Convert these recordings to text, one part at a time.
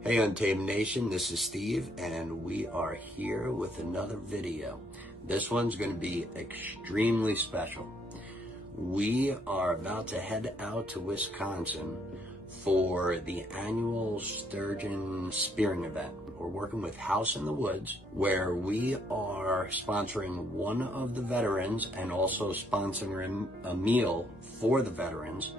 Hey Untamed Nation, this is Steve and we are here with another video. This one's going to be extremely special. We are about to head out to Wisconsin for the annual sturgeon spearing event. We're working with House in the Woods, where we are sponsoring one of the veterans and also sponsoring a meal for the veterans.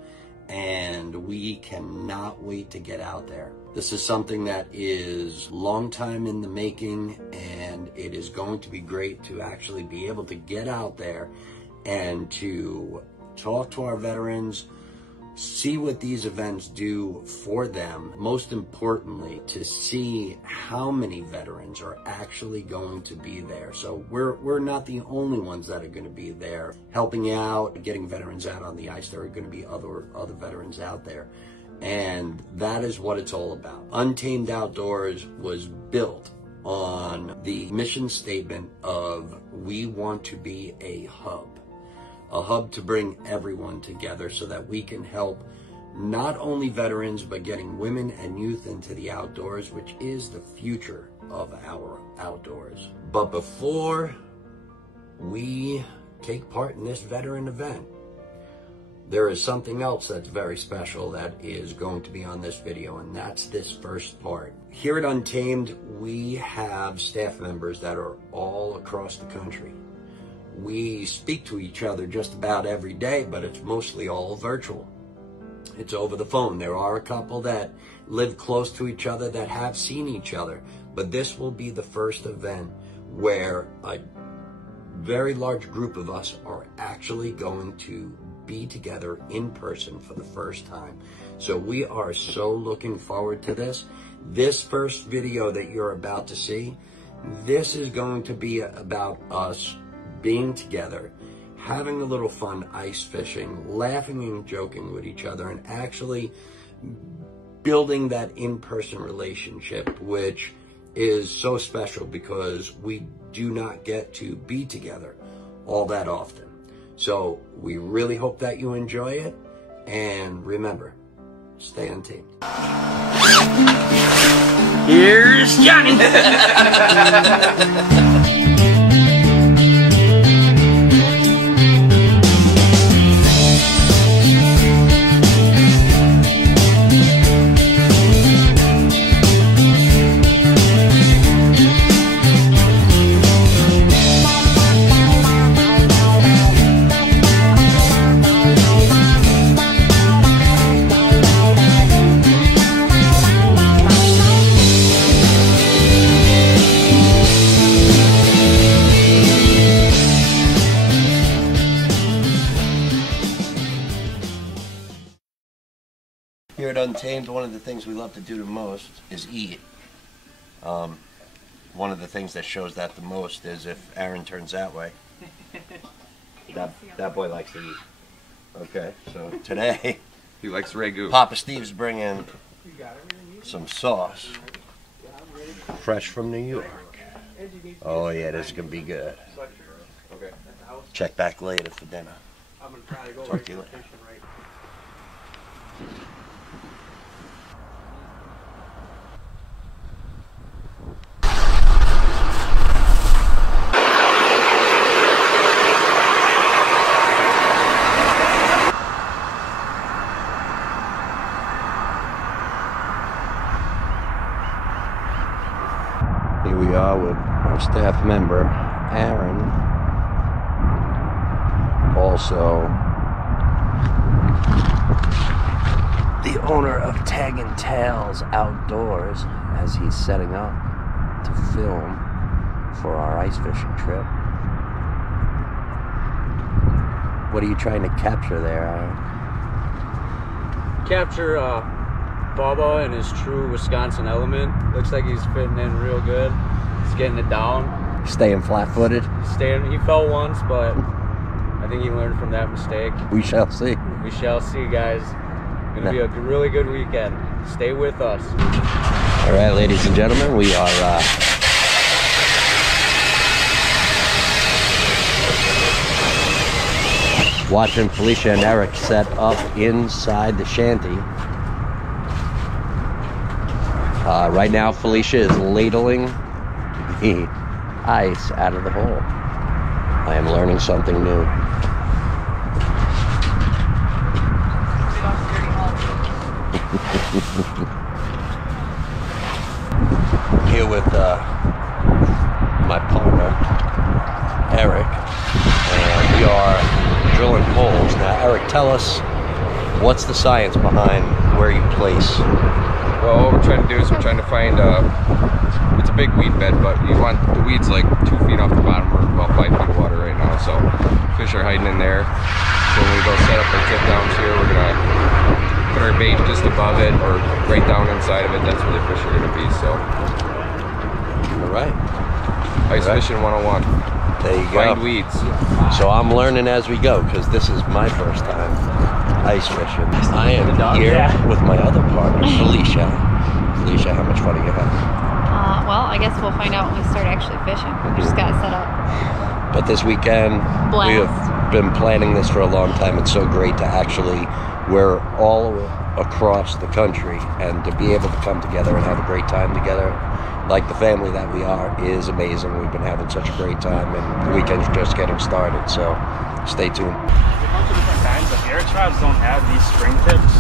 And we cannot wait to get out there. This is something that is long time in the making, and it is going to be great to actually be able to get out there and to talk to our veterans, see what these events do for them. Most importantly, to see how many veterans are actually going to be there. So we're not the only ones that are going to be there helping out, getting veterans out on the ice. There are going to be other veterans out there. And that is what it's all about. Untamed Outdoors was built on the mission statement of we want to be a hub to bring everyone together so that we can help not only veterans, but getting women and youth into the outdoors, which is the future of our outdoors. But before we take part in this veteran event, there is something else that's very special that is going to be on this video, and that's this first part. Here at Untamed, we have staff members that are all across the country. We speak to each other just about every day, but it's mostly all virtual. It's over the phone. There are a couple that live close to each other that have seen each other, but this will be the first event where a very large group of us are actually going to be together in person for the first time. So we are so looking forward to this. This first video that you're about to see, this is going to be about us being together, having a little fun ice fishing, laughing and joking with each other, and actually building that in-person relationship, which is so special because we do not get to be together all that often. So we really hope that you enjoy it, and remember, stay untamed. Here's Johnny! Here at Untamed, one of the things we love to do the most is eat. One of the things that shows that the most is if Aaron turns that way. That boy likes to eat. Okay, so today he likes ragu. Papa Steve's bringing some sauce, fresh from New York. Oh yeah, this is gonna be good. Check back later for dinner. Talk to you later. Here we are with our staff member, Aaron, also the owner of Tag and Tails Outdoors, as he's setting up to film for our ice fishing trip. What are you trying to capture there, Aaron? Capture Bubba in his true Wisconsin element. Looks like he's fitting in real good. He's getting it down. Staying flat-footed? He fell once, but I think he learned from that mistake. We shall see. We shall see, guys. Gonna be a really good weekend. Stay with us. All right, ladies and gentlemen, we are watching Felicia and Eric set up inside the shanty. Right now, Felicia is ladling the ice out of the hole. I am learning something new. Here with my partner, Eric, and we are drilling holes. Now, Eric, tell us, what's the science behind where you place? Well, what we're trying to do is we're trying to find, it's a big weed bed, but you want the weeds like 2 feet off the bottom. We're about 5 feet of water right now, so fish are hiding in there. So when we go set up our tip downs here, we're gonna put our bait just above it or right down inside of it. That's where the fish are gonna be, so. All right. Ice fishing 101. There you go. Find weeds. So I'm learning as we go, because this is my first time ice fishing. I am here with my other partner, Felicia. Felicia, how much fun are you having? Well, I guess we'll find out when we start actually fishing. We just got it set up. But this weekend, we have been planning this for a long time. It's so great to actually, we're all across the country, and to be able to come together and have a great time together, like the family that we are, is amazing. We've been having such a great time, and the weekend's just getting started, so stay tuned. There's a bunch of different kinds, but the Eric's rods don't have these spring tips.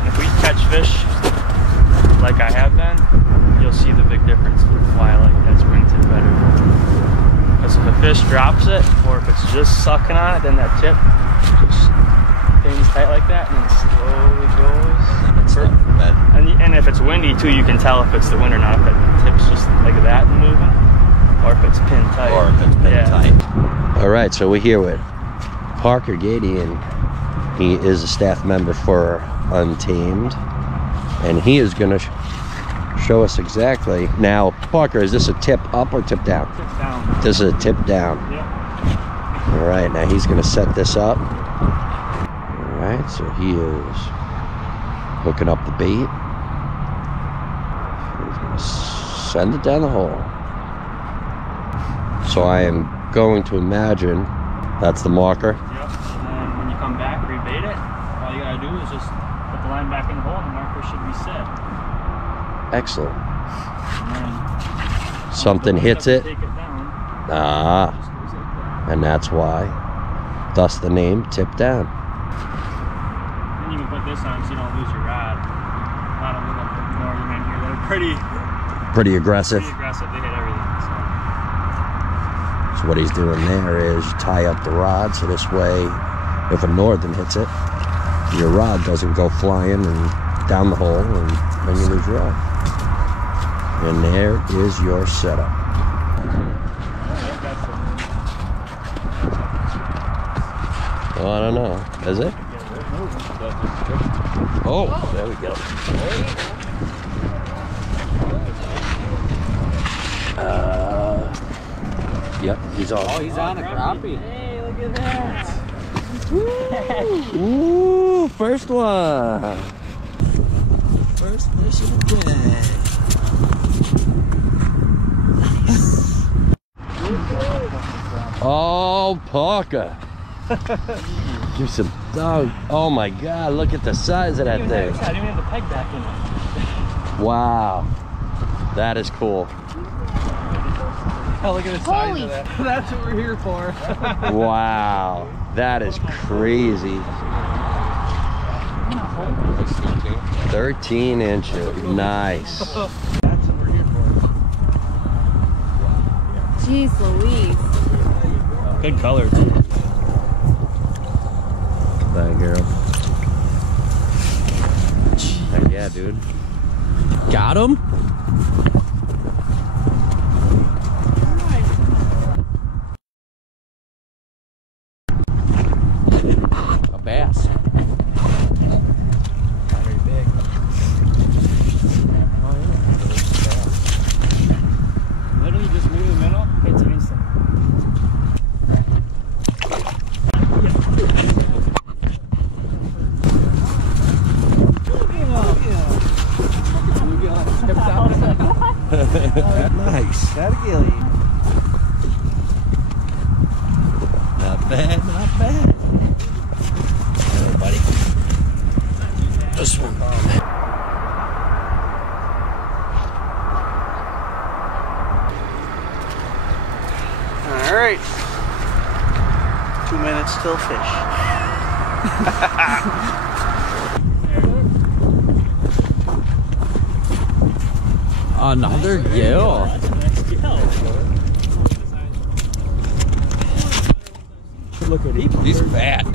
And if we catch fish like I have been, you'll see the big difference with why I like that spring tip better. Because if a fish drops it, or if it's just sucking on it, then that tip just things tight like that, and then slowly goes. And if it's windy too, you can tell if it's the wind or not, if it tips just like that and moving, or if it's pin tight. Or if it's pin tight. All right, so we're here with Parker Gadian. He is a staff member for Untamed, and he is going to show us exactly. Now, Parker, is this a tip up or tip down? Tip down. This is a tip down. Yeah. All right, now he's going to set this up. All right, so he is hooking up the bait. He's going to send it down the hole. So I am going to imagine that's the marker. Yep, and then when you come back, rebait it. All you gotta do is just put the line back in the hole and the marker should be set. Excellent. And then something hits it. Take it down. Ah, It just goes like that. and that's why. Thus the name Tip Down. And you can put this on so you don't lose your rod. A lot of little northern men here that are pretty Aggressive. aggressive. They hit everything. So what he's doing there is you tie up the rod, so this way, if a northern hits it, your rod doesn't go flying and down the hole, and then you lose your rod. And there is your setup. Oh, I don't know. Is it? Oh, there we go. Yep, he's on. Oh, he's on a crappie. Hey, look at that. Ooh, first one. First fish of the day. Oh, Parker. Give some dog. Oh my God, look at the size of that thing. I didn't even have the peg back in it. Wow. That is cool. Oh, look at the size Holy of that. That's what we're here for. Wow. That is crazy. 13 inches. Nice. That's what we're here for. Jeez Louise. Good color. Bye, girl. Heck yeah, dude. Got him? A bass. Very big. Oh yeah. Literally just move the middle, hits it instant. Nice. That a gilly. Not bad, not bad. Hey, buddy. This one. right. 2 minutes till fish. Another gill. Look at him. He's fat.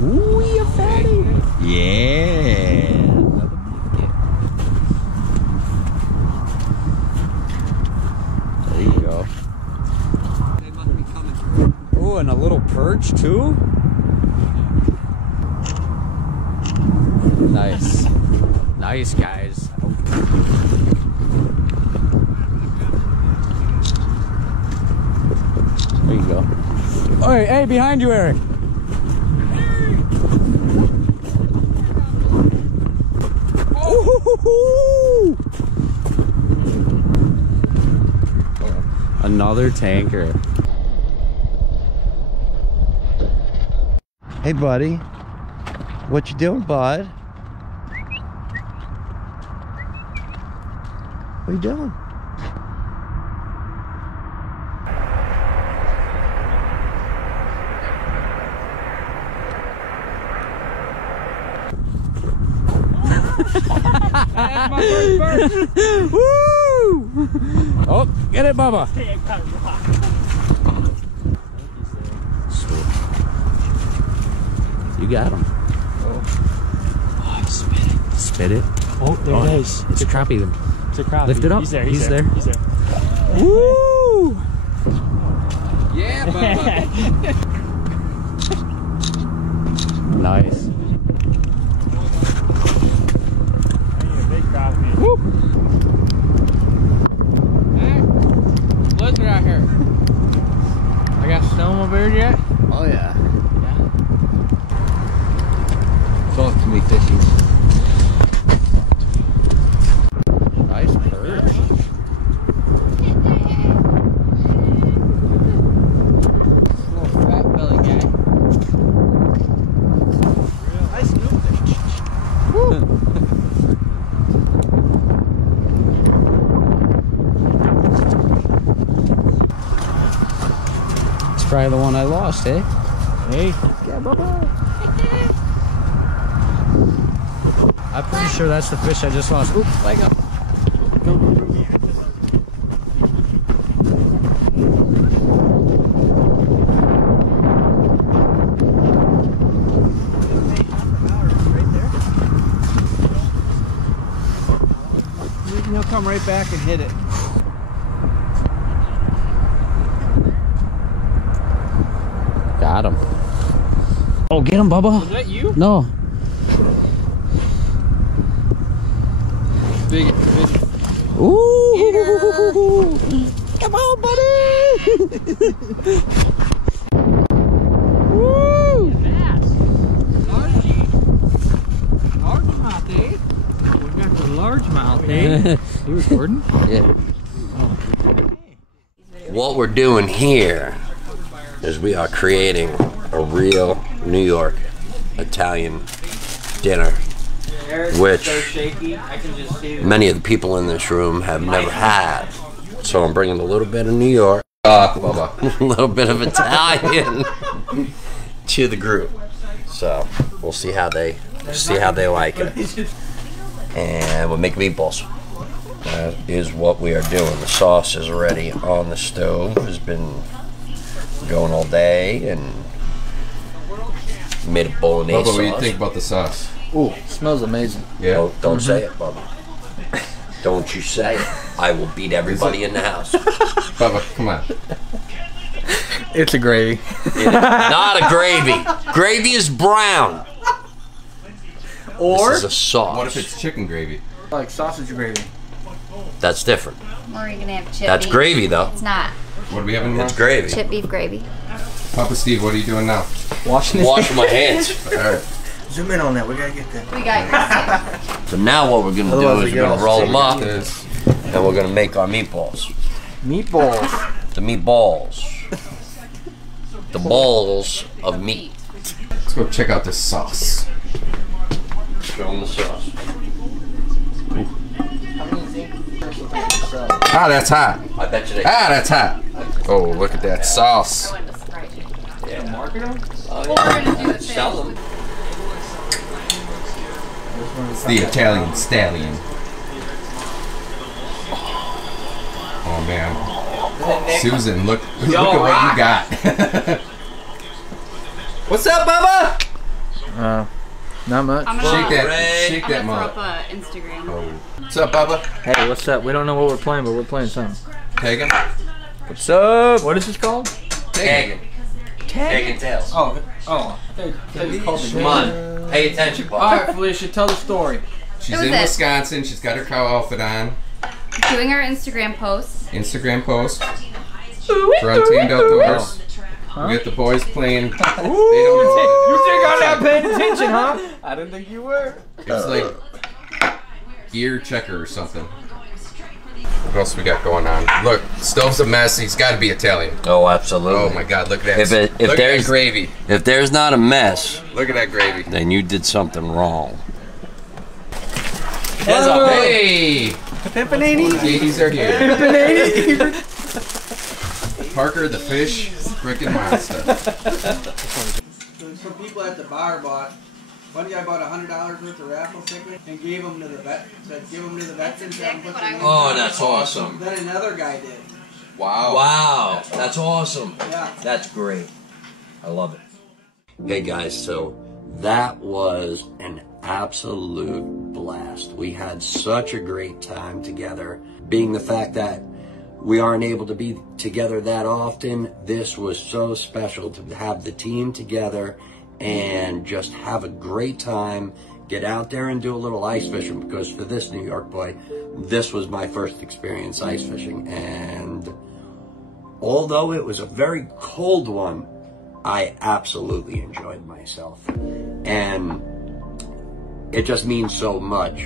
Ooh, you fatty. Yeah. There you go. Ooh, and a little perch too. Nice. Nice, guys. There you go. Hey, hey, behind you, Eric. Ooh. Another tanker. Hey, buddy. What you doing, bud? What you doing? That's my first bird. Woo! Oh, get it, Bubba. Sweet. You got him. Oh, spit it. Spit it. Oh, there it is. It's a crappie. It's a crappie. Lift it up. He's there. He's there. He's there. Woo! Yeah, Bubba. Nice. Big crappie. Woo! Blizzard out here. I got snowmobile yet? Oh yeah. Talk to me, fishing. Nice perch. Little fat belly guy. Nice snoopfish. It's probably the one I lost, eh? Hey. Yeah, bye-bye. I'm pretty sure that's the fish I just lost. Oop, leg up. Go, go, go, go. He'll come right back and hit it. Got him. Oh, get him, Bubba. Was that you? No. Big. Ooh. Come on, buddy. Woo. Largemouth, eh? We got the largemouth, eh? You recording? Yeah. What we're doing here is we are creating a real New York Italian dinner, which many of the people in this room have never had. So I'm bringing a little bit of New York, a little bit of Italian to the group. So we'll see how they like it. And we'll make meatballs. That is what we are doing. The sauce is already on the stove. Has been going all day and made a bolognese Bubba, sauce. what do you think about the sauce? Ooh, smells amazing. Yeah. Don't say it, Bubba. Don't you say it. I will beat everybody in the house. Bubba, come on. It's a gravy. Not a gravy. Gravy is brown. Or This is a sauce. What if it's chicken gravy? like sausage gravy. That's different. Or are you gonna have chip That's beef? gravy, though. It's not. What do we have in It's mind? gravy. Chip beef gravy. Papa Steve, what are you doing now? Washing his Washing my hands. Alright. Zoom in on that. We gotta get that. We got yours. So now what we're gonna do Otherwise is we we're get gonna all roll sick. them up This. and we're gonna make our meatballs. Meatballs. The meatballs. The balls of meat. Let's go check out this sauce. Show them the sauce. Ah, that's hot. I bet you they. Ah, that's hot. Oh, look at that sauce. It's the Italian stallion. Oh man, Susan, look at what you got. What's up, Bubba? Not much. Shake that mug. Instagram. Oh. What's up, Bubba? Hey, what's up? We don't know what we're playing, but we're playing something. Tagging. What's up? What is this called? Tagging. Tagging tails. Oh. I thought you called it. Come on, pay attention, Bob. All right, Felicia, tell the story. She's in Wisconsin. She's got her cow outfit on. Doing our Instagram posts. Instagram post. We're on Teamed Outdoors. We got the boys playing. They don't know You think I'm not paying attention, huh? I didn't think you were. It's like ear checker or something. What else we got going on? Look, stove's a mess. He's got to be Italian. Oh, absolutely. Oh my God, look at that. If look there's at that gravy. If there's not a mess, Look at that gravy. then you did something wrong. Hey! Ladies are here. Parker the fish, frickin' monster. Some people at the bar bought, one guy bought $100 worth of raffle tickets and gave them to the vet. Said give them to the veterans. Oh, that's awesome. Then another guy did. Wow. Wow, that's awesome. Yeah. That's great. I love it. Hey guys, so that was an absolute blast. We had such a great time together. Being the fact that we aren't able to be together that often, this was so special to have the team together and just have a great time, get out there and do a little ice fishing, because for this New York boy, this was my first experience ice fishing. And although it was a very cold one, I absolutely enjoyed myself. And it just means so much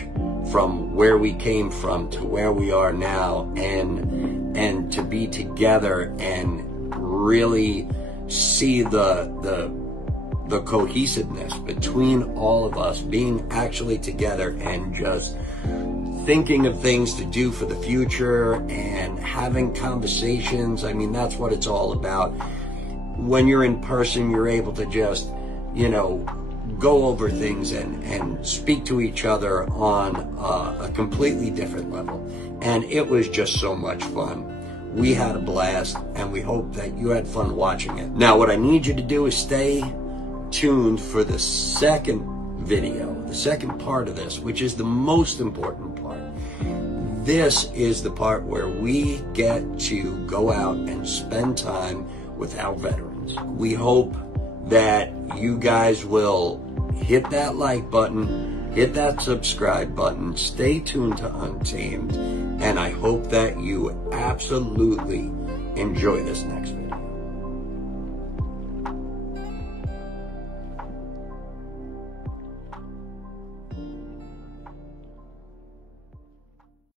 from where we came from to where we are now, and to be together and really see the cohesiveness between all of us, being actually together and just thinking of things to do for the future and having conversations. I mean, that's what it's all about. When you're in person, you're able to just, you know, go over things and speak to each other on a completely different level. And it was just so much fun. We had a blast, and we hope that you had fun watching it. Now, what I need you to do is stay tuned for the second video, the second part of this, which is the most important part. This is the part where we get to go out and spend time with our veterans. We hope that you guys will hit that like button, hit that subscribe button, stay tuned to Untamed, and I hope that you absolutely enjoy this next video.